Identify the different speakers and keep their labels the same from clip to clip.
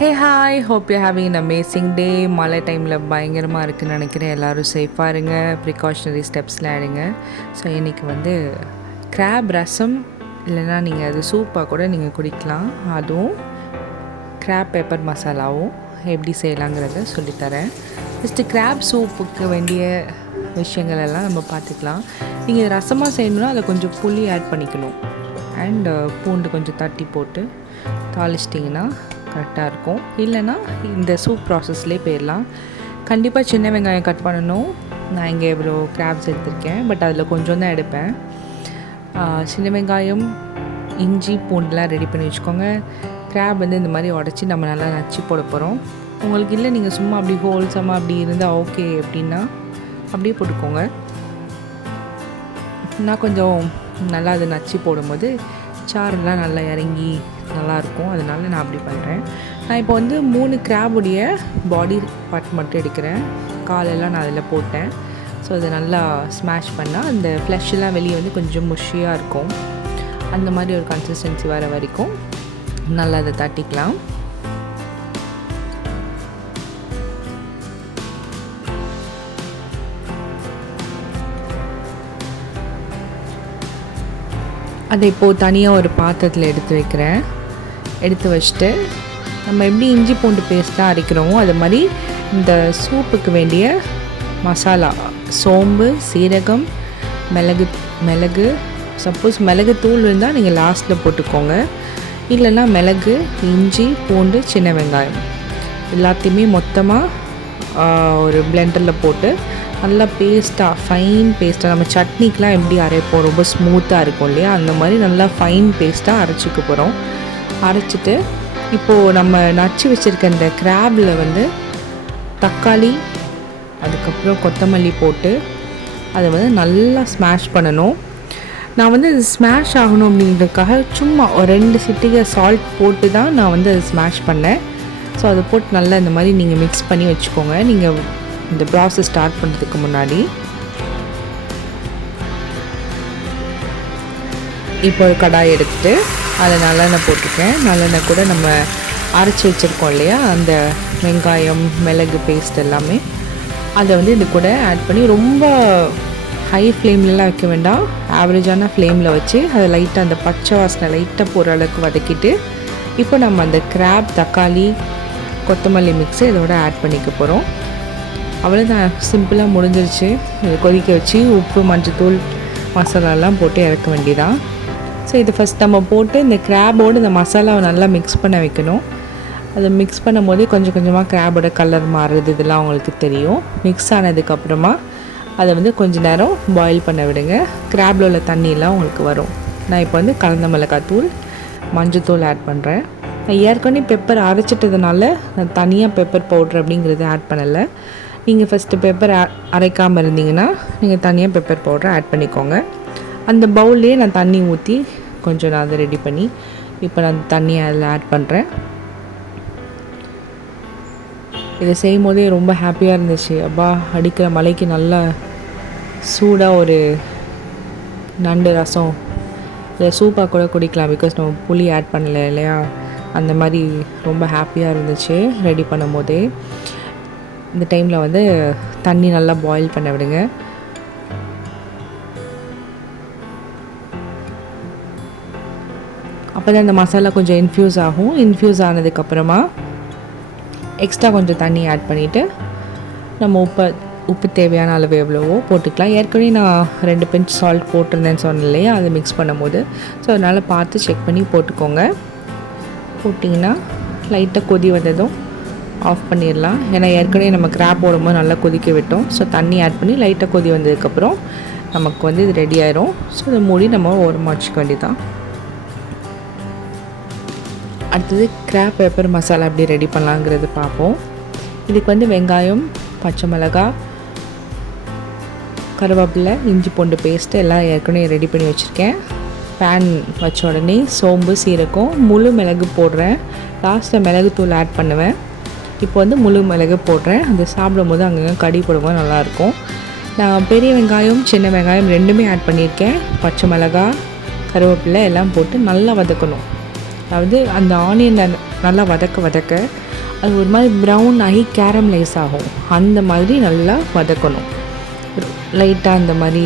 Speaker 1: Hey hi hope you having amazing day மழை டைமில் பயங்கரமாக இருக்குதுன்னு நினைக்கிறேன். எல்லோரும் சேஃபாக இருங்க. ப்ரிகாஷனரி ஸ்டெப்ஸ்லாம் எடுங்க. ஸோ இன்றைக்கி வந்து கிராப் ரசம் இல்லைன்னா நீங்கள் அது சூப்பாக கூட நீங்கள் குடிக்கலாம். அதுவும் கிராப் பெப்பர் மசாலாவும் எப்படி செய்யலாங்கிறத சொல்லித்தரேன். ஃபஸ்ட்டு கிராப் சூப்புக்கு வேண்டிய விஷயங்கள் எல்லாம் நம்ம பார்த்துக்கலாம். நீங்கள் ரசமாக செய்யணுன்னா அதை கொஞ்சம் புளி ஆட் பண்ணிக்கணும். அண்ட் பூண்டு கொஞ்சம் தட்டி போட்டு தாளிச்சிட்டிங்கன்னா கரெக்டாக இருக்கும். இல்லைன்னா இந்த சூப் ப்ராசஸ்லேயே போயிடலாம். கண்டிப்பாக சின்ன வெங்காயம் கட் பண்ணணும். நான் இங்கே இவ்வளோ கிராப்ஸ் எடுத்திருக்கேன் பட் அதில் கொஞ்சம் தான் எடுப்பேன். சின்ன வெங்காயம் இஞ்சி பூண்டுலாம் ரெடி பண்ணி வச்சுக்கோங்க. கிராப் வந்து இந்த மாதிரி உடச்சி நம்ம நல்லா நச்சு போட போகிறோம் உங்களுக்கு இல்லை நீங்கள் சும்மா அப்படி ஹோல்சமாக அப்படி இருந்தால் ஓகே அப்படின்னா அப்படியே போட்டுக்கோங்க. நான் கொஞ்சம் நல்லா அது நச்சு போடும்போது சாரெல்லாம் நல்லா இறங்கி நல்லாயிருக்கும். அதனால நான் அப்படி பண்ணுறேன் நான் இப்போ வந்து மூணு கிராபுடைய பாடி பார்ட் மட்டும் எடுக்கிறேன். காலெல்லாம் நான் அதில் போட்டேன். ஸோ அதை நல்லா ஸ்மாஷ் பண்ணால் அந்த ஃப்ளஷ்லாம் வெளியே வந்து கொஞ்சம் முஷியாக இருக்கும். அந்த மாதிரி ஒரு கன்சிஸ்டன்சி வர வரைக்கும் நல்லா அதை தட்டிக்கலாம். அதை இப்போது தனியாக ஒரு பாத்திரத்தில் எடுத்து வைக்கிறேன். எடுத்து வச்சுட்டு நம்ம எப்படி இஞ்சி பூண்டு பேஸ்ட்டாக அரைக்கிறோமோ அது மாதிரி இந்த சூப்புக்கு வேண்டிய மசாலா சோம்பு சீரகம் மிளகு மிளகு சப்போஸ் மிளகு தூள் இருந்தால் நீங்கள் லாஸ்ட்டில் போட்டுக்கோங்க. இல்லைன்னா மிளகு இஞ்சி பூண்டு சின்ன வெங்காயம். எல்லாத்தையுமே மொத்தமாக ஒரு பிளெண்டரில் போட்டு நல்லா பேஸ்ட்டாக ஃபைன் பேஸ்ட்டாக நம்ம சட்னிக்கெலாம் எப்படி அரைப்போம்? ரொம்ப ஸ்மூத்தாக இருக்கும் இல்லையா? அந்த மாதிரி நல்லா ஃபைன் பேஸ்ட்டாக அரைச்சிக்க போகிறோம் அரைச்சிட்டு இப்போது நம்ம நச்சு வச்சுருக்க இந்த கிராபில் வந்து தக்காளி அதுக்கப்புறம் கொத்தமல்லி போட்டு அதை வந்து நல்லா ஸ்மாஷ் பண்ணணும். நான் வந்து அது ஸ்மாஷ் ஆகணும் அப்படின்றதுக்காக சும்மா ஒரு ரெண்டு சிட்டிகை சால்ட் போட்டு தான் நான் வந்து அதை ஸ்மாஷ் பண்ணேன். ஸோ அதை போட்டு நல்லா இந்த மாதிரி நீங்கள் மிக்ஸ் பண்ணி வச்சுக்கோங்க. நீங்கள் இந்த ப்ராசஸ் ஸ்டார்ட் பண்ணுறதுக்கு முன்னாடி. இப்போ கடாய் எடுத்துட்டு அதில் நல்லெண்ணெய் போட்டிருக்கேன். நல்லெண்ணெய் கூட நம்ம அரைச்சி வச்சுருக்கோம் இல்லையா? அந்த வெங்காயம் மிளகு பேஸ்ட் எல்லாமே. அதை வந்து இது கூட ஆட் பண்ணி ரொம்ப ஹை ஃப்ளேம்லலாம் வைக்க வேண்டாம். ஆவரேஜான ஃப்ளேமில் வச்சு அதை லைட்டாக அந்த பச்சை வாசனை லைட்டாக போகிற அளவுக்கு வதக்கிட்டு இப்போ நம்ம அந்த கிராப் தக்காளி கொத்தமல்லி மிக்ஸு இதோட ஆட் பண்ணிக்க போகிறோம் அவ்வளோதான் சிம்பிளாக முடிஞ்சிருச்சு. இதை கொதிக்க வச்சு உப்பு மஞ்சத்தூள் மசாலாலாம் போட்டு இறக்க வேண்டியதான் ஸோ இது ஃபஸ்ட் நம்ம போட்டு இந்த கிராபோடு இந்த மசாலாவை நல்லா மிக்ஸ் பண்ண வைக்கணும். அதை மிக்ஸ் பண்ணும் போதே கொஞ்சம் கொஞ்சமாக கிராபோட கலர் மாறுறது இதெல்லாம் உங்களுக்கு தெரியும். மிக்ஸ் ஆனதுக்கப்புறமா அதை வந்து கொஞ்சம் நேரம் பாயில் பண்ண விடுங்க. கிராபில் உள்ள தண்ணியெல்லாம் உங்களுக்கு வரும். நான் இப்போ வந்து கலந்த மிளகாத்தூள் மஞ்சத்தூள் ஆட் பண்ணுறேன் நான் ஏற்கனவே பெப்பர் அரைச்சிட்டதுனால நான் தனியாக பெப்பர் பவுட்ரு அப்படிங்கிறத ஆட் பண்ணலை. நீங்கள் ஃபஸ்ட்டு பெப்பர் அரைக்காமல் இருந்தீங்கன்னா நீங்கள் தனியாக பெப்பர் பவுடரை ஆட் பண்ணிக்கோங்க. அந்த பவுல்லே நான் தண்ணி ஊற்றி கொஞ்சம் நான் அதை ரெடி பண்ணி இப்போ நான் தண்ணியை அதில் ஆட் பண்ணுறேன் இதை செய்யும் போதே ரொம்ப ஹாப்பியாக இருந்துச்சு. அப்பா அடிக்கிற மலைக்கு நல்லா சூடாக ஒரு நண்டு ரசம். இல்லை சூப்பாக கூட குடிக்கலாம் பிகாஸ் நம்ம புளி ஆட் பண்ணல இல்லையா? அந்த மாதிரி ரொம்ப ஹாப்பியாக இருந்துச்சு ரெடி பண்ணும் போதே இந்த டைமில் வந்து தண்ணி நல்லா பாயில் பண்ண விடுங்க. அப்போ தான் இந்த மசாலா கொஞ்சம் இன்ஃப்யூஸ் ஆகும். இன்ஃப்யூஸ் ஆனதுக்கப்புறமா எக்ஸ்ட்ரா கொஞ்சம் தண்ணி ஆட் பண்ணிவிட்டு நம்ம உப்பை உப்பு தேவையான அளவு எவ்வளவோ போட்டுக்கலாம். ஏற்கனவே நான் ரெண்டு பிஞ்ச் சால்ட் போட்டிருந்தேன்னு சொன்னேன் இல்லையா? அதை மிக்ஸ் பண்ணும்போது. ஸோ அதனால் பார்த்து செக் பண்ணி போட்டுக்கோங்க. போட்டிங்கன்னா லைட்டாக கொதி வந்ததும் ஆஃப் பண்ணிடலாம். ஏன்னா ஏற்கனவே நம்ம கிராப் போடும்போது நல்லா கொதிக்க விட்டோம். ஸோ தண்ணி ஆட் பண்ணி லைட்டாக கொதி வந்ததுக்கப்புறம் நமக்கு வந்து இது ரெடி ஆயிரும். ஸோ இதை மூடி நம்ம ஓரமாக வச்சுக்க வேண்டியதான் அடுத்தது கிராப் பெப்பர் மசாலா எப்படி ரெடி பண்ணலாங்கிறது பார்ப்போம். இதுக்கு வந்து வெங்காயம் பச்சை மிளகாய் கருவேப்பிலை இஞ்சி பூண்டு பேஸ்ட்டு எல்லாம் ஏற்கனவே ரெடி பண்ணி வச்சுருக்கேன். பேன் வச்ச உடனே சோம்பு சீரகம் முழு மிளகு போடுறேன். லாஸ்ட்டில் மிளகுத்தூள் ஆட் பண்ணுவேன். இப்போ வந்து முழு மிளகு போடுறேன். அது சாப்பிடும்போது அங்கங்கே கடி போடும்போது நல்லாயிருக்கும். நான் பெரிய வெங்காயம் சின்ன வெங்காயம் ரெண்டுமே ஆட் பண்ணியிருக்கேன். பச்சை மிளகாய் கருவேப்பிலை எல்லாம் போட்டு நல்லா வதக்கணும். அதாவது அந்த ஆனியன் நல்லா வதக்க வதக்க அது ஒரு மாதிரி ப்ரௌன் ஆகி கேரமலைஸ் ஆகும். அந்த மாதிரி நல்லா வதக்கணும். லைட்டாக அந்த மாதிரி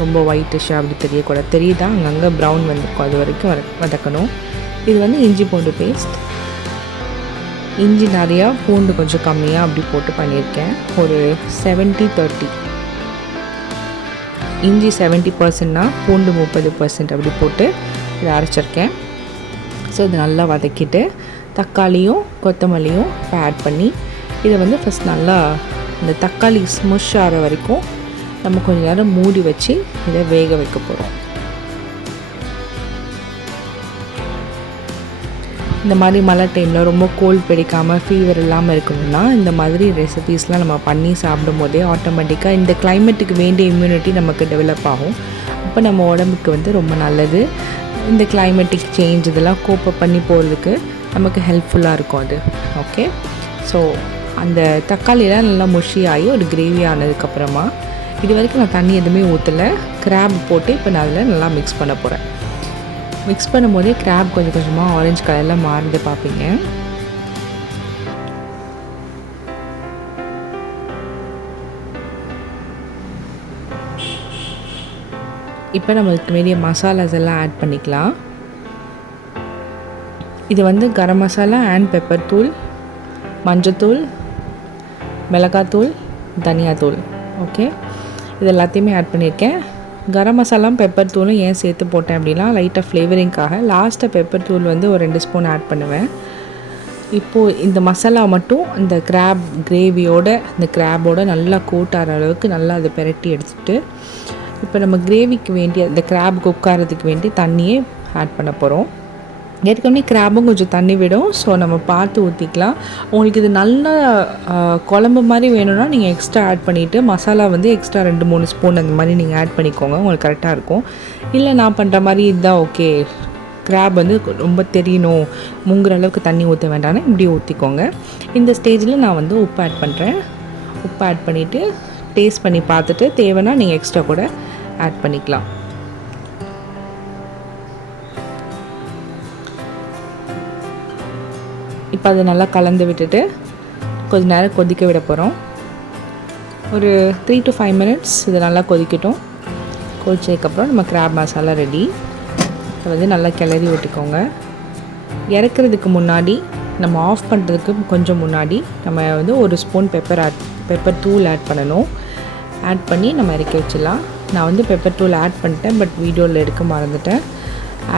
Speaker 1: ரொம்ப ஒயிட்டிஷாக அப்படி தெரியக்கூடாது. தெரியுதா? அங்கங்கே ப்ரௌன் வந்திருக்கும். அது வரைக்கும் வர வதக்கணும். இது வந்து இஞ்சி பூண்டு பேஸ்ட் இஞ்சி நிறையா பூண்டு கொஞ்சம் கம்மியாக அப்படி போட்டு பண்ணியிருக்கேன். ஒரு செவன்ட்டி தேர்ட்டி இஞ்சி செவன்ட்டி பர்சன்ட்னா பூண்டு முப்பது பர்சன்ட் அப்படி போட்டு இதை அரைச்சிருக்கேன். ஸோ இது நல்லா வதக்கிட்டு தக்காளியும் கொத்தமல்லியும் இப்போ ஆட் பண்ணி இதை வந்து ஃபஸ்ட் நல்லா இந்த தக்காளி ஸ்முஷ் ஆகிற வரைக்கும் நம்ம கொஞ்ச நேரம் மூடி வச்சு இதை வேக வைக்க போகிறோம் இந்த மாதிரி மழை டைமில் ரொம்ப கோல்ட் பிடிக்காமல் ஃபீவர் இல்லாமல் இருக்கணும்னா இந்த மாதிரி ரெசிபீஸ்லாம் நம்ம பண்ணி சாப்பிடும் போதே ஆட்டோமேட்டிக்காக இந்த கிளைமேட்டுக்கு வேண்டிய இம்யூனிட்டி நமக்கு டெவலப் ஆகும். அப்போ நம்ம உடம்புக்கு வந்து ரொம்ப நல்லது. இந்த கிளைமேட்டிக் சேஞ்ச் இதெல்லாம் கோப்பப் பண்ணி போகிறதுக்கு நமக்கு ஹெல்ப்ஃபுல்லாக இருக்கும் அது. ஓகே ஸோ அந்த தக்காளியெலாம் நல்லா முஷி ஆகி ஒரு கிரேவி ஆனதுக்கப்புறமா இது வரைக்கும் நான் தண்ணி எதுவுமே ஊற்றலை கிராப் போட்டு இப்போ நான் அதில் நல்லா மிக்ஸ் பண்ண போகிறேன் மிக்ஸ் பண்ணும்போதே கிராப் கொஞ்சம் கொஞ்சமாக ஆரஞ்சு கலரில் மாறுது பார்ப்பீங்க இப்போ நம்மளுக்கு வேண்டிய மசாலாஸ் எல்லாம் ஆட் பண்ணிக்கலாம். இது வந்து கரம் மசாலா அண்ட் பெப்பர் தூள் மஞ்சத்தூள் மிளகாத்தூள் தனியாத்தூள் ஓகே இது எல்லாத்தையுமே ஆட் பண்ணியிருக்கேன். கரம் மசாலாம் பெப்பர் தூளும் ஏன் சேர்த்து போட்டேன் அப்படின்னா லைட்டாக ஃப்ளேவரிங்காக லாஸ்ட்டாக பெப்பர் தூள் வந்து ஒரு ரெண்டு ஸ்பூன் ஆட் பண்ணுவேன். இப்போது இந்த மசாலா மட்டும் இந்த கிராப் கிரேவியோட இந்த கிராபோட நல்லா கூட்டாற அளவுக்கு நல்லா அதை பெரட்டி எடுத்துகிட்டு இப்போ நம்ம கிரேவிக்கு வேண்டிய இந்த கிராப் குக் வேண்டி தண்ணியே ஆட் பண்ண போகிறோம் ஏற்கனவே கிராபும் கொஞ்சம் தண்ணி விடும் ஸோ நம்ம பார்த்து ஊற்றிக்கலாம் உங்களுக்கு இது நல்லா குழம்பு மாதிரி வேணும்னா நீங்கள் எக்ஸ்ட்ரா ஆட் பண்ணிவிட்டு மசாலா வந்து எக்ஸ்ட்ரா ரெண்டு மூணு ஸ்பூன் அந்த மாதிரி நீங்கள் ஆட் பண்ணிக்கோங்க உங்களுக்கு கரெக்டாக இருக்கும். இல்லை நான் பண்ணுற மாதிரி இதுதான் ஓகே கிராப் வந்து ரொம்ப தெரியணும் முங்குற அளவுக்கு தண்ணி ஊற்ற வேண்டாம்னு இப்படி ஊற்றிக்கோங்க இந்த ஸ்டேஜில் நான் வந்து உப்பு ஆட் பண்ணுறேன் உப்பு ஆட் பண்ணிவிட்டு டேஸ்ட் பண்ணி பார்த்துட்டு தேவைன்னா நீங்கள் எக்ஸ்ட்ரா கூட ஆட் பண்ணிக்கலாம். இப்போ அதை நல்லா கலந்து விட்டுட்டு கொஞ்ச நேரம் கொதிக்க விட போகிறோம் ஒரு த்ரீ டு ஃபைவ் மினிட்ஸ் இது நல்லா கொதிக்கட்டும். கொதிச்சதுக்கப்புறம் நம்ம கிராப் மசாலா ரெடி அதை வந்து நல்லா கிளறி விட்டுக்கோங்க. இறக்குறதுக்கு முன்னாடி நம்ம ஆஃப் பண்ணுறதுக்கு கொஞ்சம் முன்னாடி நம்ம வந்து ஒரு ஸ்பூன் பெப்பர் ஆட் பெப்பர் தூள் ஆட் பண்ணணும். ஆட் பண்ணி நம்ம இறக்கி வச்சிடலாம். நான் வந்து பெப்பர் தூள் ஆட் பண்ணிட்டேன் பட் வீடியோவில் எடுக்க மறந்துட்டேன்.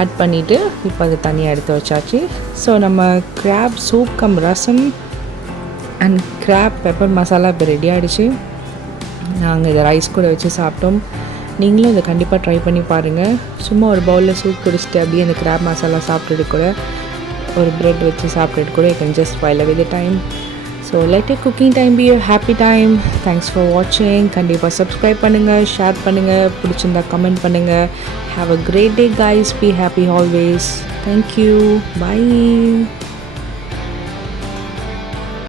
Speaker 1: ஆட் பண்ணிவிட்டு இப்போ அது தனியாக எடுத்து வச்சாச்சு. ஸோ நம்ம crab soup cum rasam and crab pepper masala இப்போ ரெடி ஆகிடுச்சு நாங்கள் இதை ரைஸ் கூட வச்சு சாப்பிட்டோம். நீங்களும் இதை கண்டிப்பாக ட்ரை பண்ணி பாருங்கள் சும்மா ஒரு பவுலில் சூப் குடிச்சிட்டு அப்படியே அந்த கிராப் மசாலா சாப்பிட்டுட்டு கூட ஒரு ப்ரெட் வச்சு சாப்பிட்டுட்டு கூட you can just file with time so let it cooking time be happy time thanks for வாட்சிங் கண்டிப்பாக சப்ஸ்கிரைப் பண்ணுங்கள் ஷேர் பண்ணுங்கள் பிடிச்சிருந்தா கமெண்ட் பண்ணுங்கள் have a great day guys be happy always thank you bye